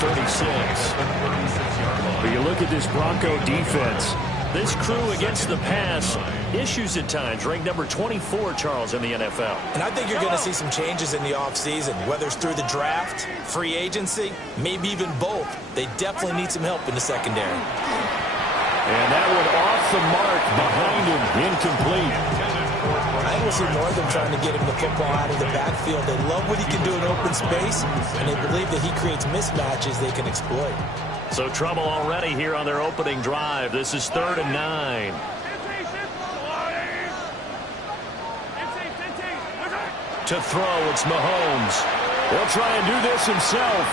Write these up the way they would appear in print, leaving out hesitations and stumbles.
36. But you look at this Bronco defense. This crew against the pass, issues at times, ranked number 24, Charles, in the NFL. And I think you're going to see some changes in the offseason, whether it's through the draft, free agency, maybe even both. They definitely need some help in the secondary. And that one off the mark behind him, incomplete. I think we'll see more of them trying to get him the football out of the backfield. They love what he can do in open space, and they believe that he creates mismatches they can exploit. So trouble already here on their opening drive. This is 3rd and 9. To throw, it's Mahomes. He'll try and do this himself.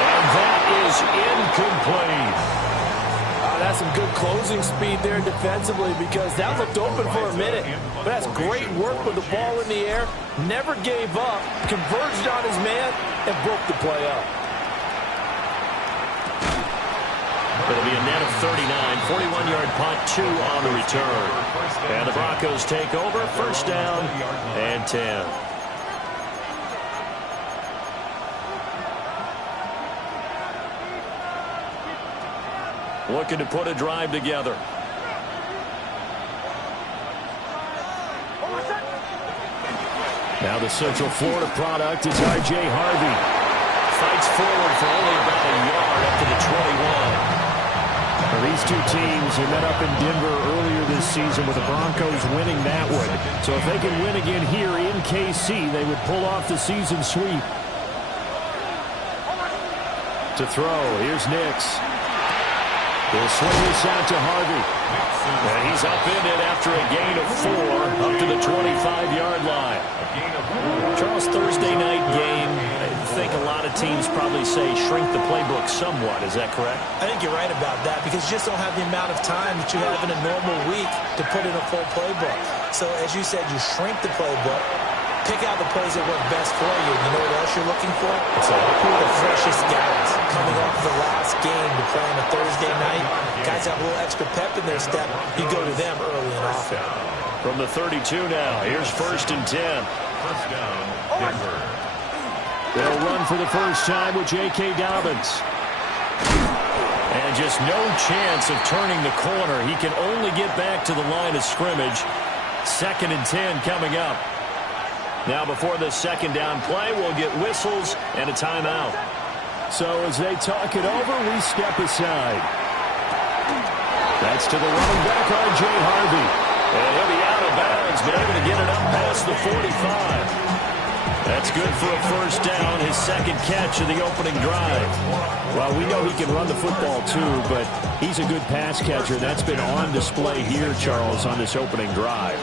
And that is incomplete. That's some good closing speed there defensively, because that looked open for a minute. But that's great work with the ball in the air. Never gave up, converged on his man, and broke the play up. It'll be a net of 39, 41-yard punt, 2 on the return. And the Broncos take over, 1st down and 10. Looking to put a drive together. Now the Central Florida product is R.J. Harvey. Fights forward for only about a yard up to the 21. Well, these two teams have met up in Denver earlier this season with the Broncos winning that one. So if they can win again here in KC, they would pull off the season sweep. To throw, here's Nix. He'll swing this out to Harvey. And he's up in it after a gain of 4 up to the 25-yard line. Charles, Thursday night game, I think a lot of teams probably say shrink the playbook somewhat. Is that correct? I think you're right about that, because you just don't have the amount of time that you have in a normal week to put in a full playbook. So as you said, you shrink the playbook, pick out the plays that work best for you. You know what else you're looking for? Who are the freshest guys coming off the last game to play on a Thursday night? Guys have a little extra pep in their step. You go to them early and often. From the 32 now, here's 1st and 10. First down, Denver. They'll run for the first time with J.K. Dobbins. And just no chance of turning the corner. He can only get back to the line of scrimmage. 2nd and 10 coming up. Now before the 2nd down play, we'll get whistles and a timeout. So as they talk it over, we step aside. That's to the running back, R.J. Harvey. And he'll be out of bounds, but able to get it up past the 45. That's good for a first down, his 2nd catch of the opening drive. Well, we know he can run the football too, but he's a good pass catcher. That's been on display here, Charles, on this opening drive.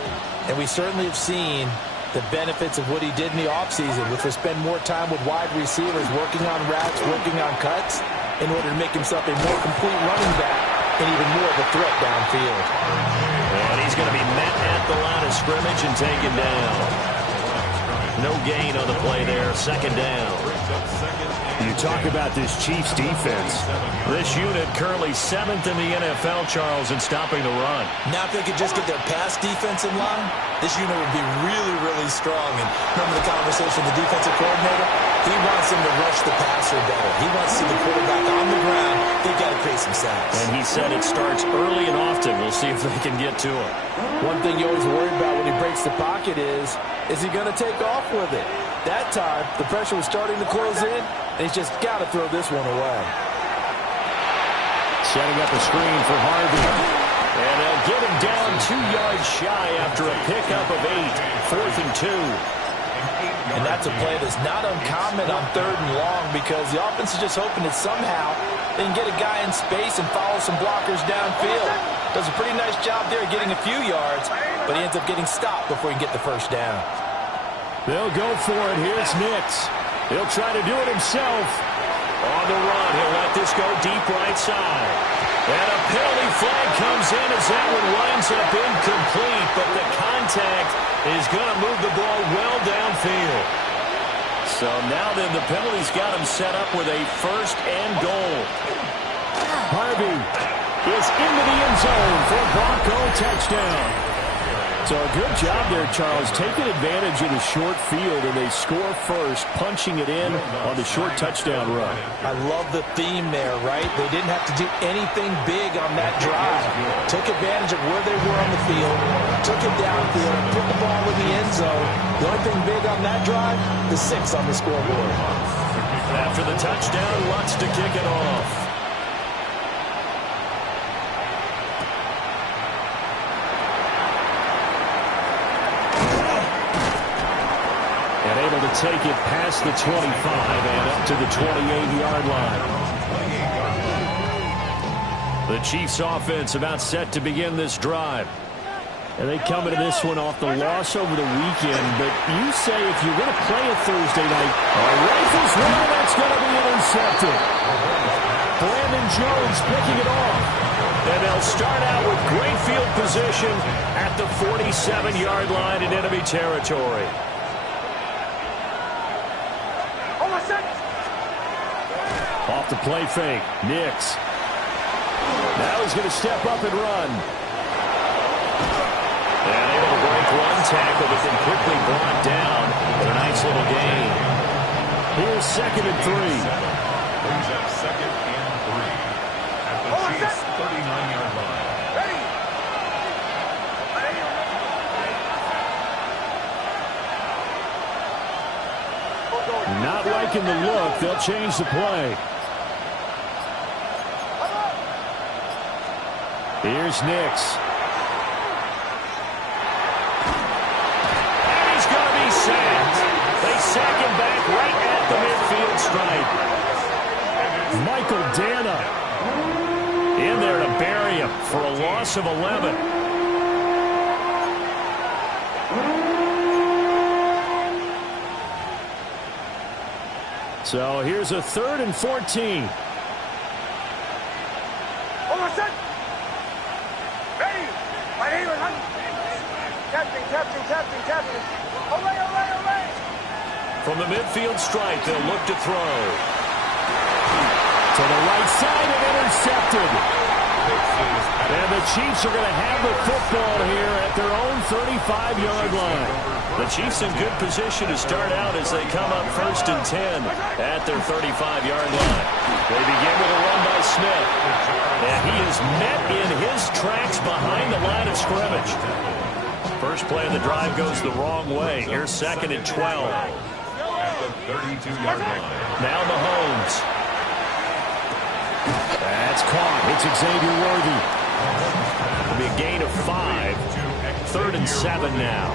And we certainly have seen the benefits of what he did in the offseason, which was spend more time with wide receivers, working on routes, working on cuts, in order to make himself a more complete running back and even more of a threat downfield. And he's going to be met at the line of scrimmage and taken down. No gain on the play there, 2nd down. You talk about this Chiefs defense. This unit currently 7th in the NFL, Charles, in stopping the run. Now if they could just get their pass defense in line, this unit would be really, really strong. And remember the conversation with the defensive coordinator? He wants them to rush the passer better. He wants to see the quarterback on the ground. They've got to create some sacks. And he said it starts early and often. We'll see if they can get to him. One thing you always worry about when he breaks the pocket is he going to take off with it? That time, the pressure was starting to close in, and he's just got to throw this one away. Setting up a screen for Harvey. And they'll get him down 2 yards shy after a pickup of 8. 4th and 2. And that's a play that's not uncommon on 3rd and long, because the offense is just hoping that somehow they can get a guy in space and follow some blockers downfield. Does a pretty nice job there getting a few yards, but he ends up getting stopped before he can get the first down. They'll go for it. Here's Nix. He'll try to do it himself. On the run, he'll let this go deep right side. And a penalty flag comes in as that one winds up incomplete, but the contact is going to move the ball well downfield. So now then the penalty's got him set up with a 1st and goal. Harvey is into the end zone for a Bronco touchdown. So a good job there, Charles, taking advantage of the short field, and they score first, punching it in on the short touchdown run. I love the theme there, right? They didn't have to do anything big on that drive. Took advantage of where they were on the field, took it downfield, put the ball in the end zone. The only thing big on that drive, the 6 on the scoreboard. After the touchdown, Lutz to kick it off. Able to take it past the 25 and up to the 28-yard line. The Chiefs offense about set to begin this drive. And they come into this one off the loss over the weekend. But you say if you're going to play a Thursday night, rifles one, that's going to be intercepted. Brandon Jones picking it off. And they'll start out with great field position at the 47-yard line in enemy territory. Off the play fake, Nix. Now he's going to step up and run. And able to break one tackle, but then quickly brought down with a nice little gain. Here's 2nd and 3. Brings up 2nd and 3 at the Chiefs' 39-yard line. Not liking the look. They'll change the play. Here's Nix. And he's going to be sacked. They sack him back right at the midfield stripe. Michael Dana in there to bury him for a loss of 11. So here's a 3rd and 14. From the midfield stripe, they'll look to throw. To the right side and intercepted. And the Chiefs are going to have the football here at their own 35-yard line. The Chiefs in good position to start out as they come up 1st and 10 at their 35-yard line. They begin with a run by Smith. And he is met in his tracks behind the line of scrimmage. First play of the drive goes the wrong way. Here's 2nd and 12. At the 32-yard line. Now Mahomes. That's caught. It's Xavier Worthy. It'll be a gain of 5. 3rd and 7 now.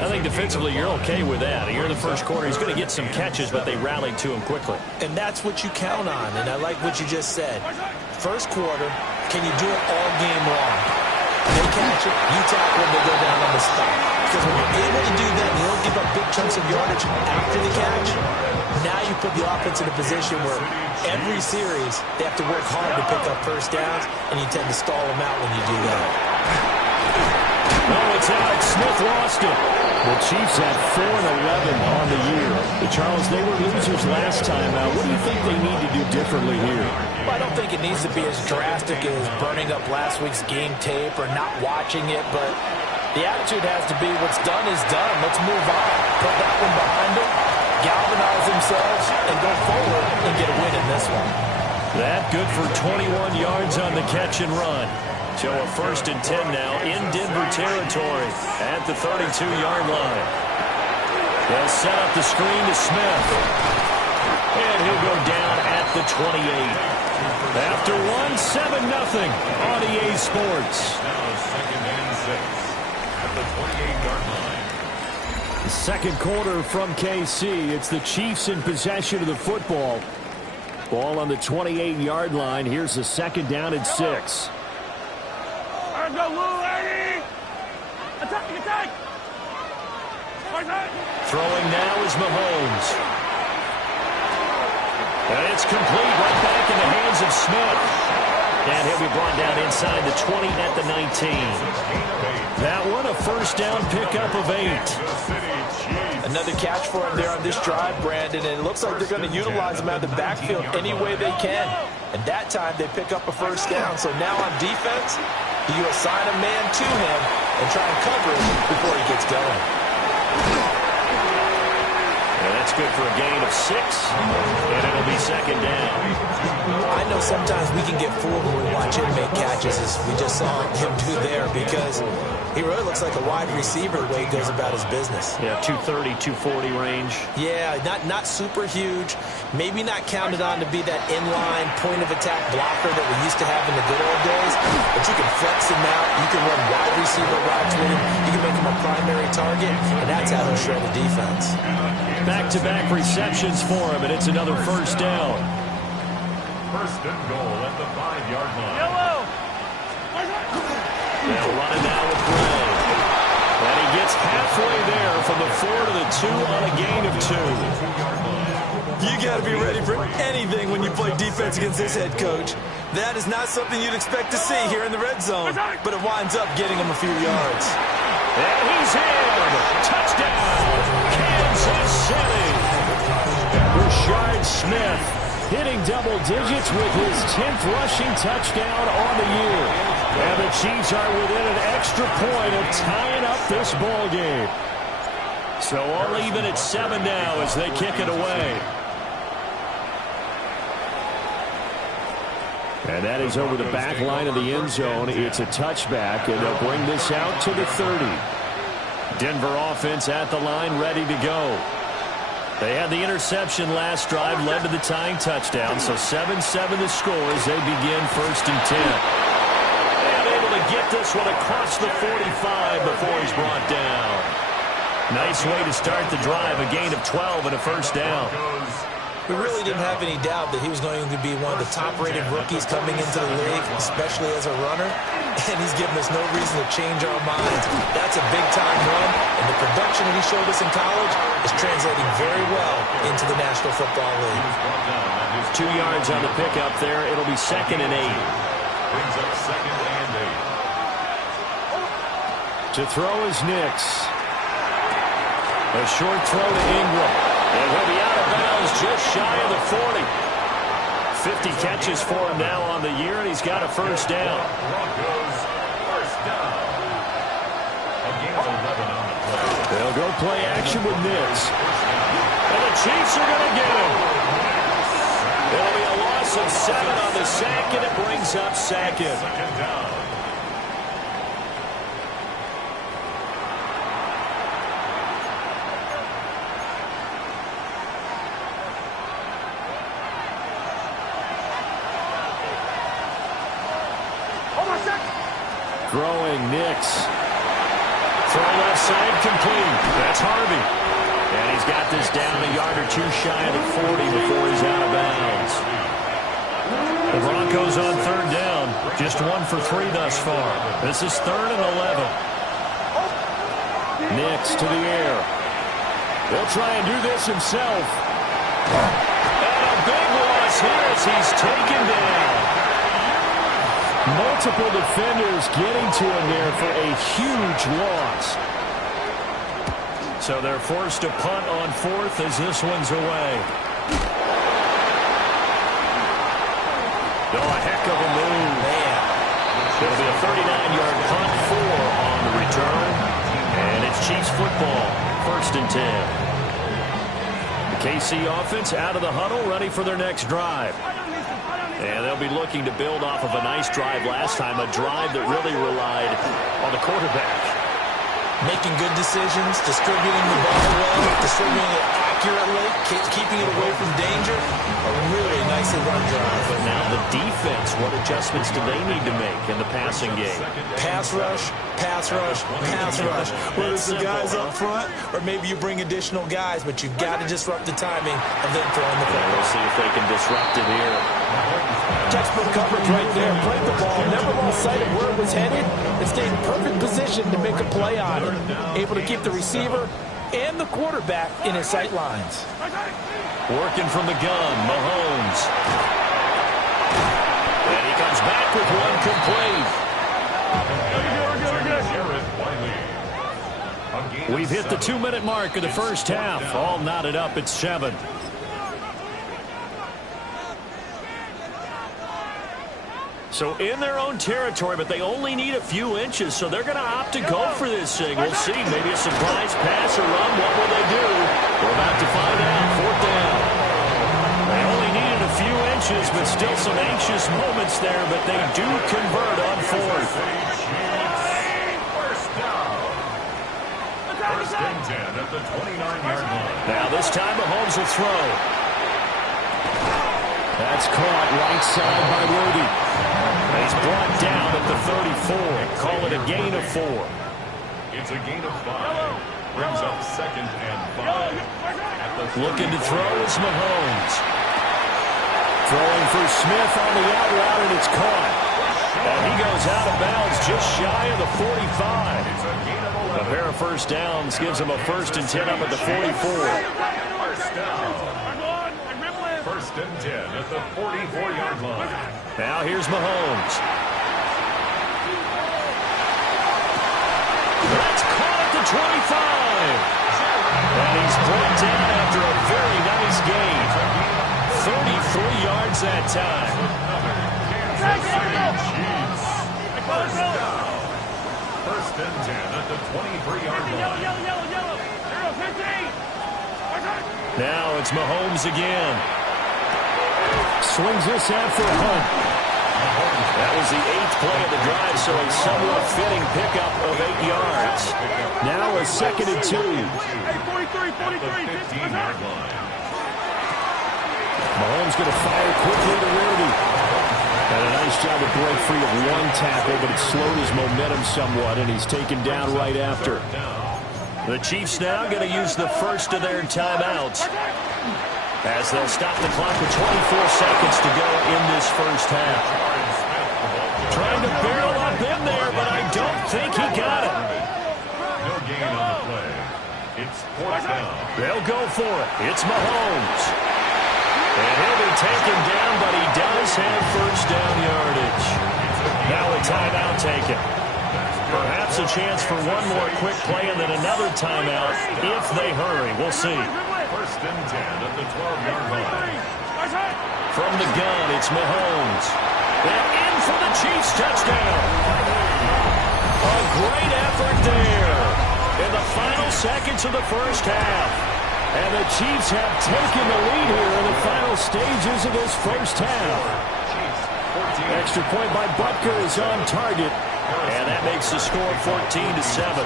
I think defensively you're okay with that. Here in the first quarter, he's going to get some catches, but they rallied to him quickly. And that's what you count on, and I like what you just said. First quarter, can you do it all game long? They catch it, you tackle them, they go down on the spot. Because when you're able to do that, and you don't give up big chunks of yardage after the catch, now you put the offense in a position where every series they have to work hard to pick up first downs, and you tend to stall them out when you do that. Oh, it's out. Smith lost it. The Chiefs had 4 and 11 on the year. But Charles, they were losers last time. What do you think they need to do differently here? Well, I don't think it needs to be as drastic as burning up last week's game tape or not watching it, but the attitude has to be what's done is done. Let's move on. Put that one behind them, galvanize themselves, and go forward and get a win in this one. That good for 21 yards on the catch and run. So a 1st and 10 now in Denver territory at the 32-yard line. They'll set up the screen to Smith. And he'll go down at the 28. After 7-0 on EA Sports. Now 2nd and 6 at the 28-yard line. The second quarter from KC. It's the Chiefs in possession of the football. Ball on the 28-yard line. Here's the 2nd down and 6. Throwing now is Mahomes. And it's complete right back in the hands of Smith. And he'll be brought down inside the 20 at the 19. That one a 1st down pickup of 8. Another catch for him there on this drive, Brandon, and it looks like they're going to utilize him out of the backfield any way they can. And that time they pick up a 1st down. So now on defense, you assign a man to him, and try and cover it before he gets going. And that's good for a gain of 6, and it'll be second down. I know sometimes we can get fooled when we watch him make catches, as we just saw him do there, because he really looks like a wide receiver the way he goes about his business. Yeah, 230, 240 range. Yeah, not super huge. Maybe not counted on to be that inline point-of-attack blocker that we used to have in the good old days, but you can flex him out. You can run wide receiver routes with him. You can make him a primary target, and that's how he'll shred the defense. Back-to-back receptions for him, and it's another first down. First and goal at the 5-yard line. They'll run it now with Gray. And he gets halfway there from the 4 to the 2 on a gain of 2. You got to be ready for anything when you play defense against this head coach. That is not something you'd expect to see here in the red zone, but it winds up getting him a few yards. And he's in. Touchdown, Kansas City. Rashard Smith hitting double digits with his 10th rushing touchdown on the year. And the Chiefs are within an extra point of tying up this ball game. So all even at 7 now as they kick it away. And that is over the back line of the end zone. It's a touchback, and they'll bring this out to the 30. Denver offense at the line, ready to go. They had the interception last drive, led to the tying touchdown, so 7-7 the score as they begin first and 10. And able to get this one across the 45 before he's brought down. Nice way to start the drive, a gain of 12 and a first down. We really didn't have any doubt that he was going to be one of the top-rated rookies coming into the league, especially as a runner, and he's given us no reason to change our minds. That's a big-time run, and the production that he showed us in college is translating very well into the National Football League. 2 yards on the pickup there. It'll be second and 8. Brings up second and 8. To throw is Nix. A short throw to Ingram. And he'll be out of bounds just shy of the 40. 50 catches for him now on the year, and he's got a first down. Broncos first down. A gain of 11 on the play. They'll go play action with Nix. And the Chiefs are going to get him. It'll be a loss of 7 on the sack, and it brings up second. Second down. Throwing Nix. Throw left side complete. That's Harvey. And he's got this down a yard or 2 shy of the 40 before he's out of bounds. The Broncos on third down. Just 1 for 3 thus far. This is third and 11. Nix to the air. They'll try and do this himself. And a big loss here as he's taken down. Multiple defenders getting to him there for a huge loss. So they're forced to punt on 4th as this one's away. Oh, a heck of a move. Man. It'll be a 39-yard punt, 4 on the return. And it's Chiefs football, first and 10. The KC offense out of the huddle, ready for their next drive. And they'll be looking to build off of a nice drive last time, a drive that really relied on the quarterback. Making good decisions, distributing the ball well, distributing it accurately, keeping it away from danger. A really nicely run drive. But now the defense, what adjustments do they need to make in the passing game? Pass rush, pass rush, pass rush. Whether it's the guys up front or maybe you bring additional guys, but you've got to disrupt the timing of them throwing the ball. We'll see if they can disrupt it here. Textbook coverage right there. Played the ball, never lost sight of where it was headed, and stayed in perfect position to make a play on it. Able to keep the receiver and the quarterback in his sight lines. Working from the gun, Mahomes. And he comes back with one complete. We've hit the 2-minute mark of the first half. All knotted up at 7. So in their own territory, but they only need a few inches, so they're going to opt to go for this thing. We'll see. Maybe a surprise pass or run. What will they do? We're about to find out. Fourth down. They only needed a few inches, but still some anxious moments there, but they do convert on fourth. First and 10 at the 29-yard line. Now this time Mahomes will throw. That's caught right side by Worthy. He's brought down at the 34. Call it a gain of 4. It's a gain of 5. Brings up second and 5. Looking to throw is Mahomes. Throwing for Smith on the out route, and it's caught. And he goes out of bounds just shy of the 45. A pair of first downs gives him a 1st and 10 up at the 44. First down. First and 10 at the 44-yard line. Now here's Mahomes. That's caught at the 25. And he's brought down after a very nice gain. 33 yards that time. Chiefs. First down. First and 10 at the 23-yard line. Now it's Mahomes again. Swings this out for a hunt. That was the 8th play of the drive, so a somewhat fitting pickup of 8 yards. Now a 2nd and 2. Mahomes going to fire quickly to Worthy. And a nice job to break free of one tackle, but it slowed his momentum somewhat, and he's taken down right after. The Chiefs now going to use the first of their timeouts, as they'll stop the clock with 24 seconds to go in this first half. Trying to barrel up in there, but I don't think he got it. No gain on the play. It's fourth down. They'll go for it. It's Mahomes. And he'll be taken down, but he does have first down yardage. Now a timeout taken. Perhaps a chance for one more quick play and then another timeout if they hurry. We'll see. First and 10 at the 12-yard line. From the gun, it's Mahomes. And in for the Chiefs touchdown. A great effort there in the final seconds of the first half. And the Chiefs have taken the lead here in the final stages of this first half. Extra point by Butker is on target. And that makes the score 14-7.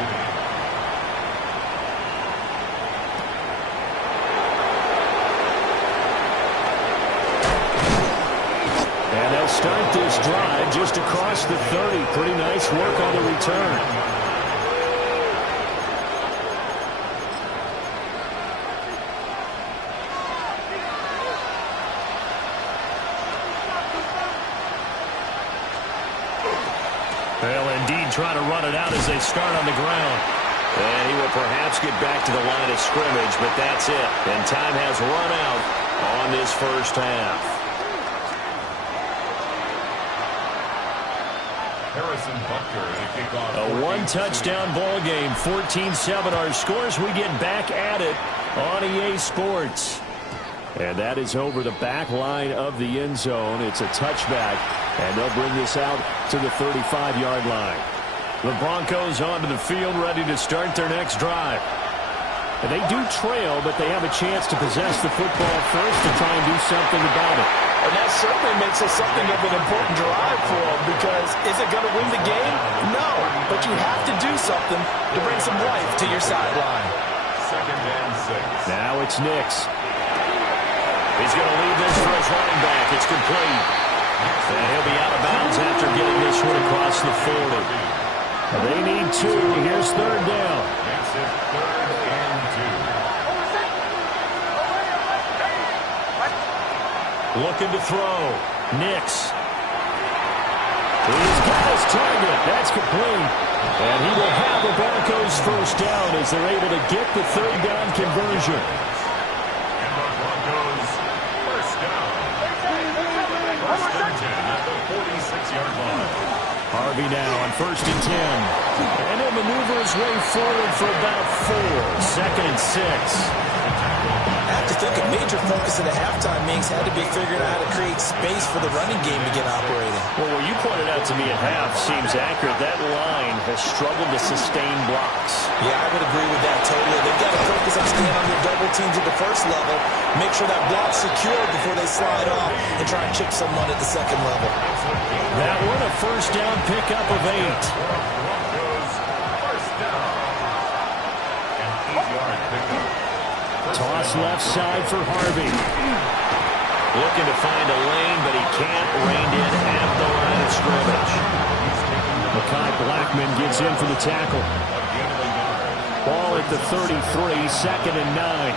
And they'll start this drive just across the 30. Pretty nice work on the return. They'll indeed try to run it out as they start on the ground. And he will perhaps get back to the line of scrimmage, but that's it. And time has run out on this first half. Harrison Butker to kick off. A one-touchdown ball game, 14-7 our scores. We get back at it on EA Sports. And that is over the back line of the end zone. It's a touchback, and they'll bring this out to the 35-yard line. The Broncos onto the field, ready to start their next drive. And they do trail, but they have a chance to possess the football first and try and do something about it. And that certainly makes it something of an important drive for them, because is it going to win the game? No, but you have to do something to bring some life to your sideline. Second and 6. Now it's Nix. He's going to leave this for his running back. It's complete. And he'll be out of bounds after getting this one across the 40. They need 2. Here's third down. Makes it third and 2. Looking to throw. Nix. He's got his target. That's complete. And he will have the Broncos first down as they're able to get the third down conversion. And the Broncos first down. First and 10 at the 46-yard line. Harvey now on first and 10. And he'll maneuver his way forward for about 4. Second and 6. I have to think a major focus at the halftime meetings had to be figuring out how to create space for the running game to get operating. Well, what you pointed out to me at half seems accurate. That line has struggled to sustain blocks. Yeah, I would agree with that totally. They've got to focus on staying on their double teams at the first level, make sure that block's secure before they slide off, and try and chip someone at the second level. That one a first down pickup of 8. Toss left side for Harvey. Looking to find a lane, but he can't. Reined in at the line of scrimmage. Mekhi Blackman gets in for the tackle. Ball at the 33, 2nd and 9.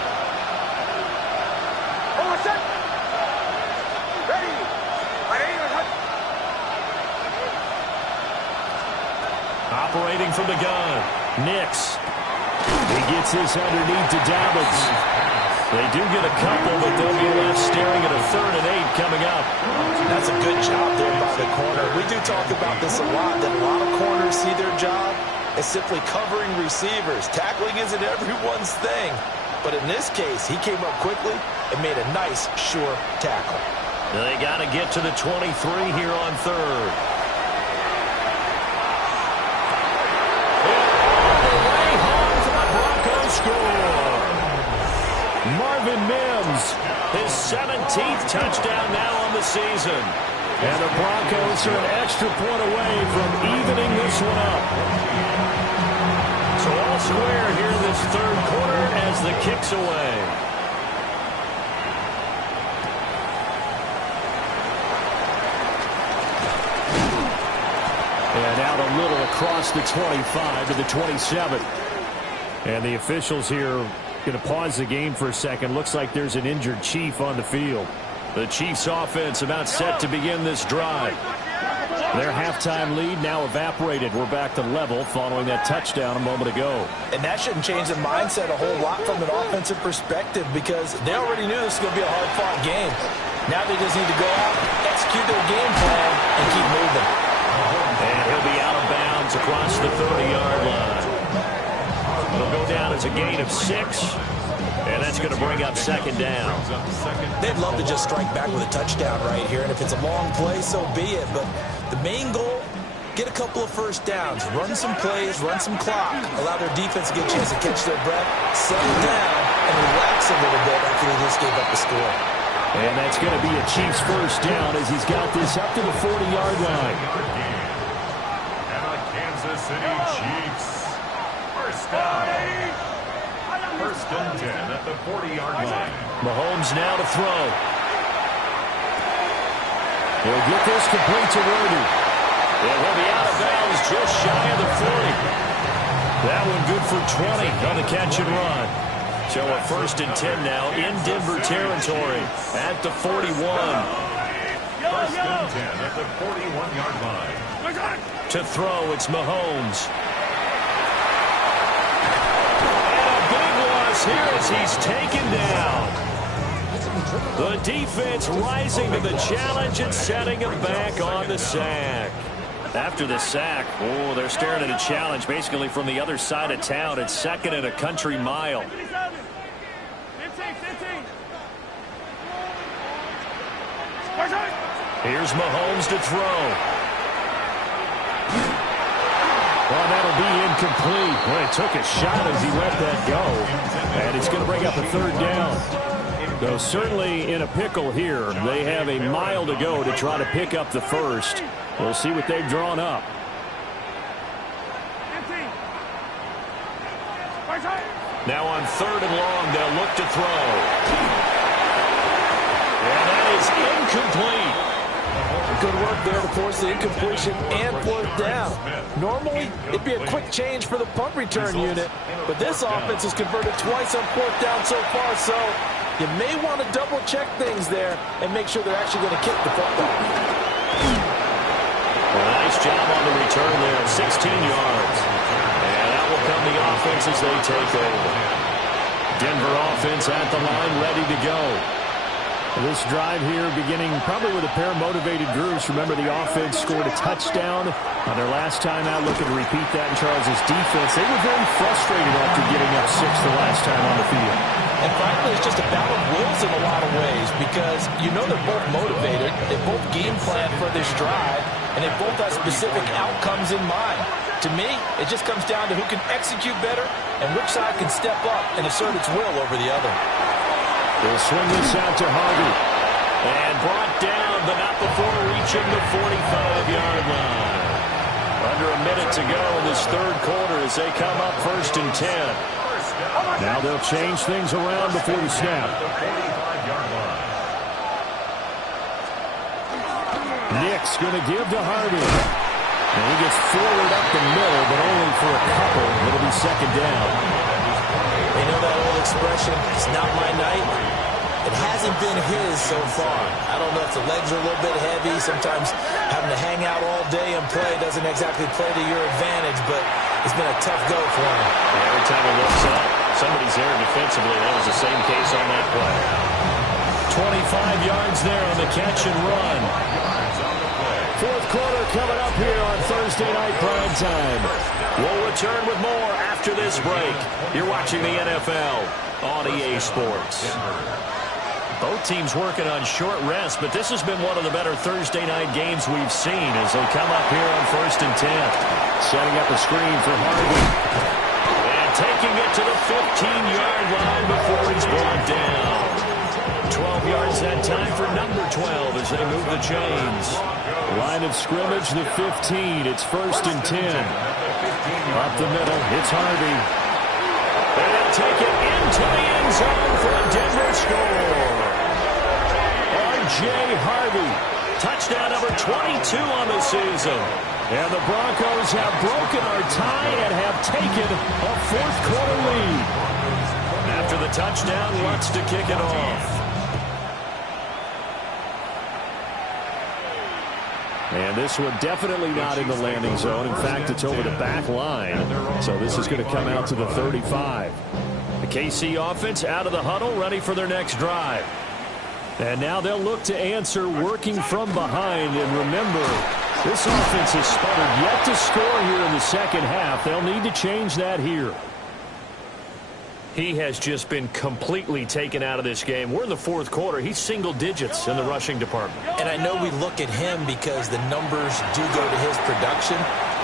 Operating from the gun, Nix. He gets this underneath to Dobbins. They do get a couple, but they'll be left staring at a 3rd and 8 coming up. That's a good job there by the corner. We do talk about this a lot, that a lot of corners see their job as simply covering receivers. Tackling isn't everyone's thing. But in this case, he came up quickly and made a nice, sure tackle. They got to get to the 23 here on 3rd. Score. Marvin Mims, his 17th touchdown now on the season. And the Broncos are an extra point away from evening this one up. So all square here in this 3rd quarter as the kick's away. And out a little across the 25 to the 27. And the officials here going to pause the game for a second. Looks like there's an injured Chief on the field. The Chiefs offense about set to begin this drive. Their halftime lead now evaporated. We're back to level following that touchdown a moment ago. And that shouldn't change the mindset a whole lot from an offensive perspective because they already knew this was going to be a hard-fought game. Now they just need to go out, execute their game plan, and keep moving. And he'll be out of bounds across the 30-yard line. It'll go down as a gain of 6, and that's going to bring up 2nd down. They'd love to just strike back with a touchdown right here, and if it's a long play, so be it. But the main goal, get a couple of first downs, run some plays, run some clock, allow their defense to get a chance to catch their breath, settle down, and relax a little bit after they just gave up the score. And that's going to be a Chiefs first down as he's got this up to the 40-yard line. And the Kansas City Chiefs. First down. 1st and 10 at the 40-yard line. Mahomes now to throw. He'll get this complete to Rudy. It will be out of bounds just shy of the 40. That one good for 20 on the catch and run. So a 1st and 10 now in Denver territory at the 41. 1st and 10 at the 41-yard line. To throw, it's Mahomes. Here as he's taken down. The defense rising to the challenge and setting him back on the sack. After the sack, oh, they're staring at a challenge basically from the other side of town. It's 2nd and a country mile. Here's Mahomes to throw. Well, that'll be incomplete. Well, he took a shot as he let that go. And it's going to bring up a 3rd down. Though certainly in a pickle here. They have a mile to go to try to pick up the 1st. We'll see what they've drawn up. Now on 3rd and long, they'll look to throw. And that is incomplete. Good work there to force the incompletion and 4th down. Normally, it'd be a quick change for the punt return unit, but this offense has converted twice on 4th down so far, so you may want to double-check things there and make sure they're actually going to kick the football. Well, nice job on the return there, 16 yards. And that will come the offense as they take over. Denver offense at the line, ready to go. This drive here beginning probably with a pair of motivated groups. Remember, the offense scored a touchdown on their last time out, looking to repeat that in Charles's defense. They were very frustrated after getting up 6 the last time on the field. And frankly, it's just a battle of wills in a lot of ways because you know they're both motivated. They both game plan for this drive, and they both have specific outcomes in mind. To me, it just comes down to who can execute better and which side can step up and assert its will over the other. They'll swing this out to Harvey. And brought down, but not before reaching the 45-yard line. Under a minute to go in this third quarter as they come up 1st and 10. Now they'll change things around before the snap. Nick's going to give to Harvey. And he gets forward up the middle, but only for a couple. It'll be 2nd down. You know that old expression, it's not my night? It hasn't been his so far. I don't know if the legs are a little bit heavy. Sometimes having to hang out all day and play doesn't exactly play to your advantage, but it's been a tough go for him. Yeah, every time he looks up, somebody's there defensively. That was the same case on that play. 25 yards there on the catch and run. Fourth quarter coming up here on Thursday Night Prime Time. We'll return with more after this break. You're watching the NFL on EA Sports. Both teams working on short rest, but this has been one of the better Thursday night games we've seen as they come up here on 1st and 10. Setting up a screen for Harvey. And taking it to the 15-yard line before he's brought down. 12 yards that time for number 12 as they move the chains. Line of scrimmage, the 15. It's 1st and 10. Up the middle, it's Harvey. And they'll take it into the end zone for a Denver score. R.J. Harvey. Touchdown number 22 on the season. And the Broncos have broken our tie and have taken a fourth quarter lead. After the touchdown, wants to kick it off. And this one definitely not in the landing zone. In fact, it's over the back line. So this is going to come out to the 35. The KC offense out of the huddle, ready for their next drive. And now they'll look to answer working from behind. And remember, this offense has sputtered yet to score here in the second half. They'll need to change that here. He has just been completely taken out of this game. We're in the fourth quarter. He's single digits in the rushing department. And I know we look at him because the numbers do go to his production.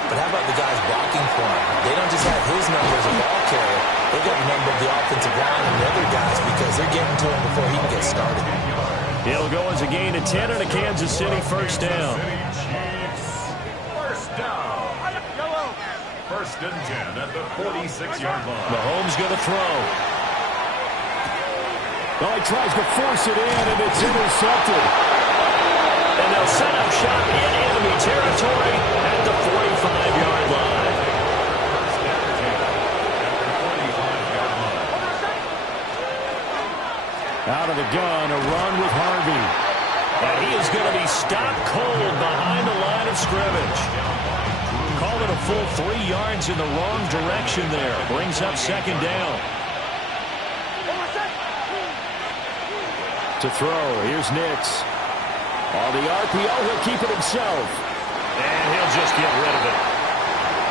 But how about the guys blocking for him? They don't just have his numbers of ball carrier. They've got the number of the offensive line and the other guys because they're getting to him before he can get started. It'll go as a gain of 10 and a Kansas City first down. First down. 1st and 10 at the 46-yard line. Mahomes going to throw. Oh, he tries to force it in, and it's intercepted. And they'll set up shop in enemy territory at the 45-yard line. Out of the gun, a run with Harvey. And he is going to be stopped cold behind the line of scrimmage. Call it a full 3 yards in the wrong direction there. Brings up 2nd down. To throw, here's Nix. On the RPO, he'll keep it himself. And he'll just get rid of it.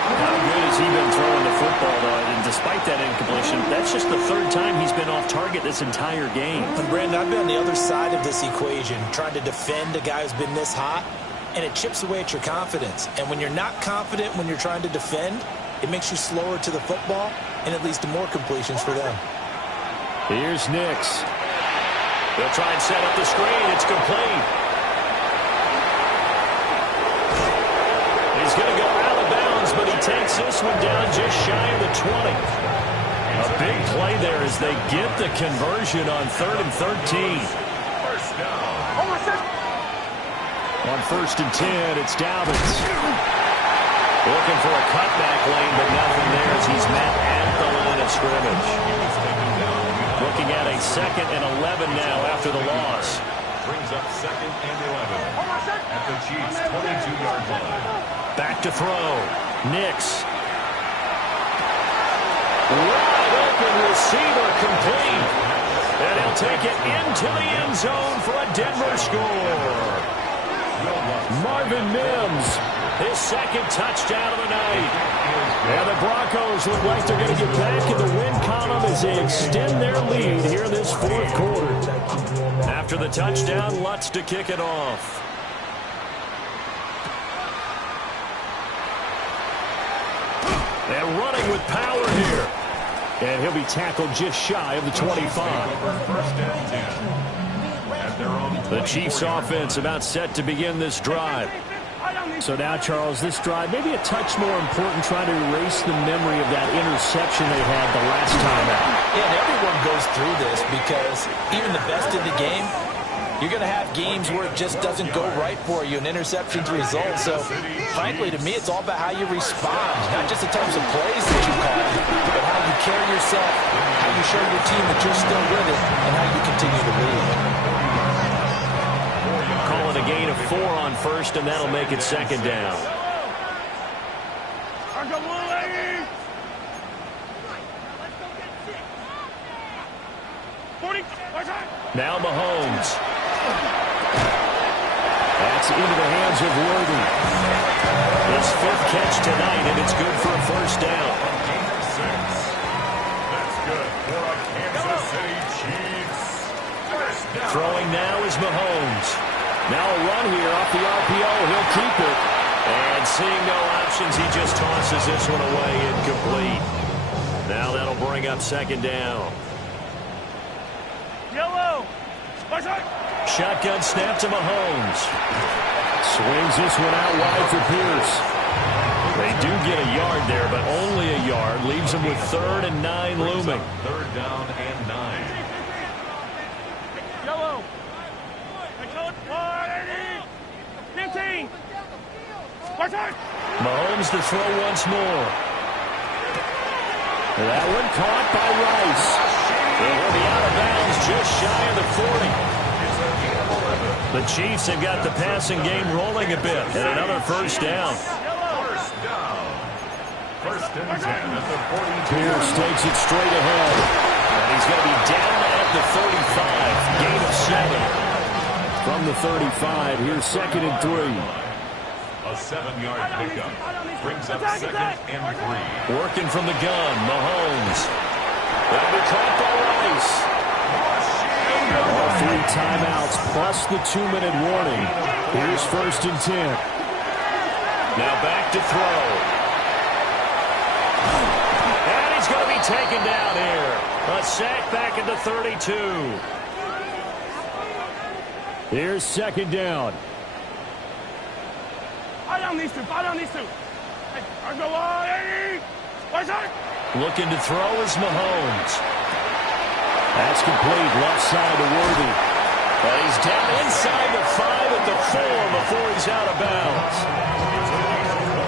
How good has he been throwing the football, though? And despite that incompletion, that's just the 3rd time he's been off target this entire game. And Brandon, I've been on the other side of this equation, trying to defend a guy who's been this hot. And it chips away at your confidence. And when you're not confident when you're trying to defend, it makes you slower to the football, and it leads to more completions for them. Here's Nix. They'll try and set up the screen. It's complete. He's going to go out of bounds, but he takes this one down just shy of the 20. A big play there as they get the conversion on 3rd and 13. First down. On 1st and 10, it's Dobbins. Looking for a cutback lane, but nothing there as he's met at the line of scrimmage. Looking at a 2nd and 11 now after the loss. Brings up 2nd and 11 at the Chiefs' 22-yard line. Back to throw. Nix. Wide open receiver complete. And he'll take it into the end zone for a Denver score. Marvin Mims, his second touchdown of the night. And the Broncos look like they're going to get back in the win column as they extend their lead here in this fourth quarter. After the touchdown, Lutz to kick it off. And running with power here. And he'll be tackled just shy of the 25. First and 10. The Chiefs offense about set to begin this drive. So now, Charles, this drive maybe a touch more important, trying to erase the memory of that interception they had the last time out. Yeah, and everyone goes through this because even the best in the game, you're going to have games where it just doesn't go right for you, and interceptions result. So, frankly, to me, it's all about how you respond, not just in terms of plays that you call, but how you carry yourself, how you show your team that you're still with it, and how you continue to lead. Calling a gain of 4 on first, and that'll make it second down. Now Mahomes. That's into the hands of Worthy. His 5th catch tonight, and it's good for a first down. That's good for a Kansas City Chiefs. First down. Throwing now is Mahomes. Now a run here off the RPO. He'll keep it. And seeing no options, he just tosses this one away incomplete. Now that'll bring up second down. Yellow. Shotgun snap to Mahomes. Swings this one out wide for Pierce. They do get a yard there, but only a yard. Leaves them with 3rd and 9 looming. Third down and 9. Yellow. 15. Mahomes to throw once more. That one caught by Rice. It will be out of bounds just shy of the 40. The Chiefs have got the passing game rolling a bit. And another first down. First down. First and 10 at the 42. Pierce takes it straight ahead. And he's going to be down at the 35. Gain of 7. From the 35, here's second and 3. A 7-yard pickup. Brings up second and 3. Working from the gun, Mahomes. That'll be caught by Rice. All 3 timeouts plus the 2-minute warning. Here's first and 10. Now back to throw. And he's going to be taken down here. A sack back at the 32. Here's second down. Looking to throw is Mahomes. That's complete, left side to Worthy. But he's down inside the 5 at the 4 before he's out of bounds.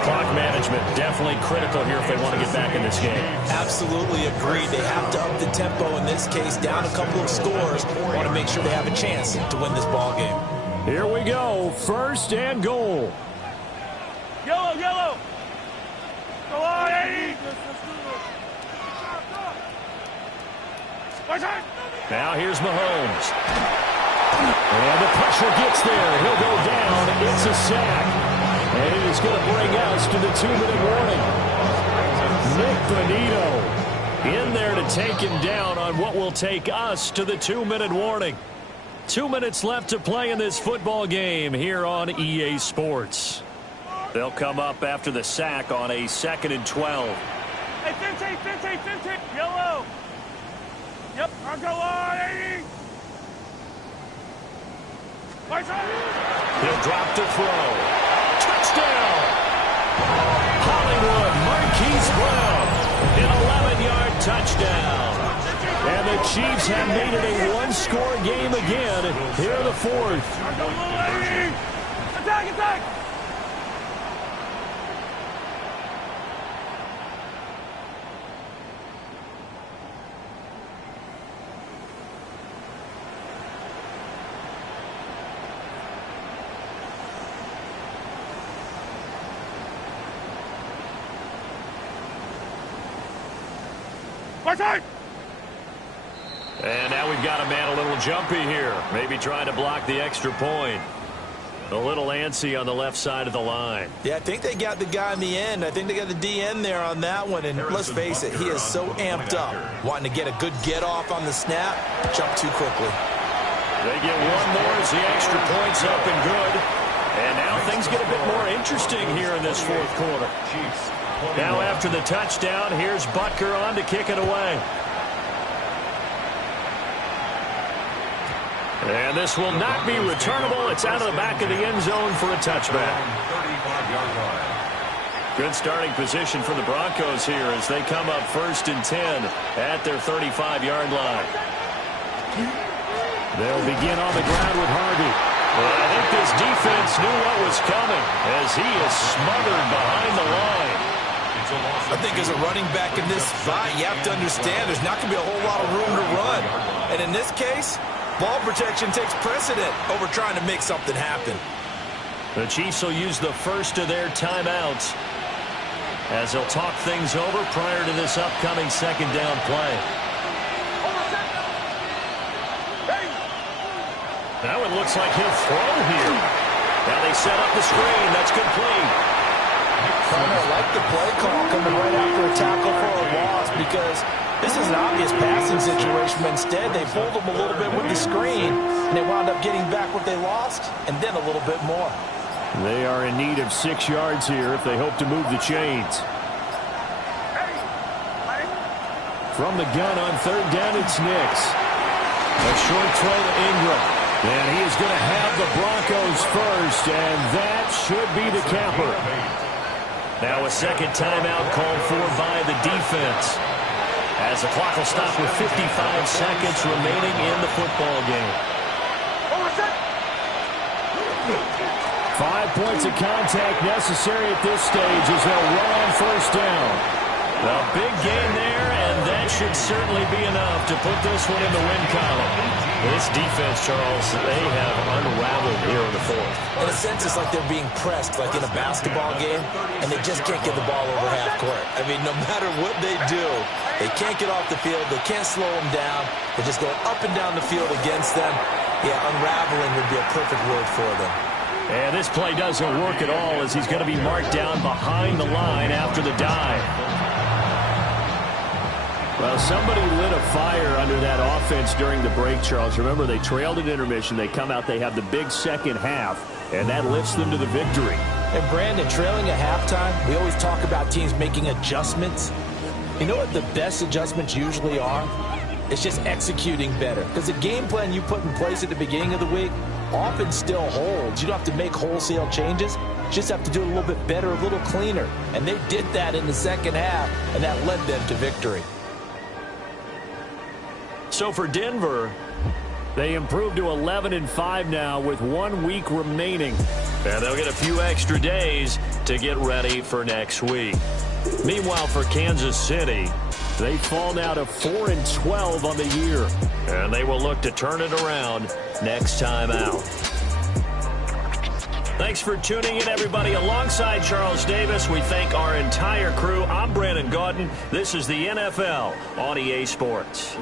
Clock management definitely critical here if they want to get back in this game. Absolutely agreed. They have to up the tempo in this case, down a couple of scores. Want to make sure they have a chance to win this ball game. Here we go, first and goal. Yellow. Go on, Eddie. Now here's Mahomes. And the pressure gets there. He'll go down. It's a sack. And it is going to bring us to the 2-minute warning. Nick Bonito in there to take him down on what will take us to the 2-minute warning. 2 minutes left to play in this football game here on EA Sports. They'll come up after the sack on a 2nd and 12. Hey, 15. Yellow. Yep, I'll go on, 80. He'll drop to throw. Touchdown! Hollywood Marquise Brown, an 11-yard touchdown. And the Chiefs have made it a 1-score game again here in the 4th. I'll go on, 80. Attack! And now we've got a man a little jumpy here. Maybe trying to block the extra point. A little antsy on the left side of the line. Yeah, I think they got the guy in the end. I think they got the DN there on that one. And let's face it, he is so amped up, wanting to get a good get-off on the snap, jump too quickly. They get one more as the extra point's up and good. And now things get a bit more interesting here in this fourth quarter. Now after the touchdown, here's Butker on to kick it away. And this will not be returnable. It's out of the back of the end zone for a touchback. Good starting position for the Broncos here as they come up 1st and 10 at their 35-yard line. They'll begin on the ground with Harvey. Well, I think this defense knew what was coming as he is smothered behind the line. I think as a running back in this spot, you have to understand there's not going to be a whole lot of room to run. And in this case, ball protection takes precedent over trying to make something happen. The Chiefs will use the first of their timeouts as they'll talk things over prior to this upcoming second down play. Now it looks like he'll throw here. Now they set up the screen. That's complete. I like the play call coming right after a tackle for a loss because this is an obvious passing situation, but instead they fooled them a little bit with the screen, and they wound up getting back what they lost, and then a little bit more. They are in need of 6 yards here if they hope to move the chains. From the gun on 3rd down, it's Nix. A short throw to Ingram. And he is going to have the Broncos first, and that should be the capper. Now a second timeout called for by the defense, as the clock will stop with 55 seconds remaining in the football game. 5 points of contact necessary at this stage as they'll run on 1st down. A big gain there, and that should certainly be enough to put this one in the win column. This defense, Charles, they have unraveled here in the fourth. In a sense, it's like they're being pressed, like in a basketball game, and they just can't get the ball over half court. I mean, no matter what they do, they can't get off the field. They can't slow them down. They're just going up and down the field against them. Yeah, unraveling would be a perfect word for them. And this play doesn't work at all as he's going to be marked down behind the line after the dive. Well, somebody lit a fire under that offense during the break, Charles. Remember, they trailed at intermission. They come out, they have the big second half, and that lifts them to the victory. And, Brandon, trailing at halftime, we always talk about teams making adjustments. You know what the best adjustments usually are? It's just executing better. Because the game plan you put in place at the beginning of the week often still holds. You don't have to make wholesale changes. You just have to do it a little bit better, a little cleaner. And they did that in the second half, and that led them to victory. So for Denver, they improved to 11-5 now with 1 week remaining. And they'll get a few extra days to get ready for next week. Meanwhile, for Kansas City, they fall now to 4-12 on the year. And they will look to turn it around next time out. Thanks for tuning in, everybody. Alongside Charles Davis, we thank our entire crew. I'm Brandon Gaudin. This is the NFL on EA Sports.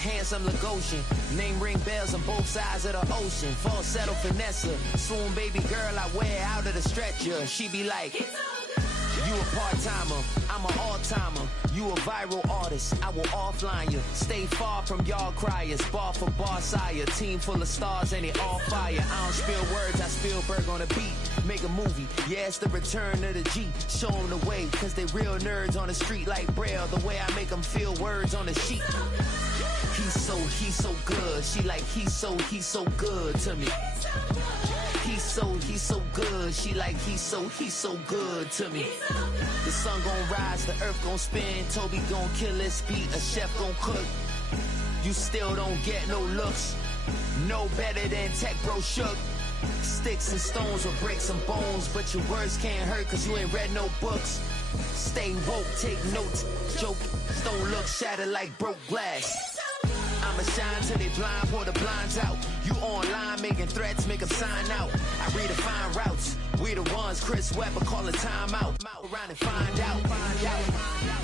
Handsome Lagosian, name ring bells on both sides of the ocean. Falsetto finesse, swoon baby girl I wear out of the stretcher. She be like, you a part-timer, I'm an all-timer. You a viral artist, I will offline you. Stay far from y'all criers, bar for bar sire. Team full of stars and it all fire. I don't spill words, I Spielberg on a beat. Make a movie, yeah, it's the return of the G. Show them the way, cause they real nerds on the street like Braille. The way I make them feel words on the sheet. He's so good. She like, he's so good to me. He's so good. She like, he's so good to me. The sun gon' rise, the earth gon' spin. Toby gon' kill this beat, a chef gon' cook. you still don't get no looks. No better than Tech Bro Shook. Sticks and stones or bricks and bones, but your words can't hurt cause you ain't read no books. Stay woke, take notes, joke, don't look shattered like broke glass. I'ma shine till they blind, pour the blinds out. You online making threats, make them sign out. I redefine routes, we the ones Chris Webber call a timeout. Around and find out.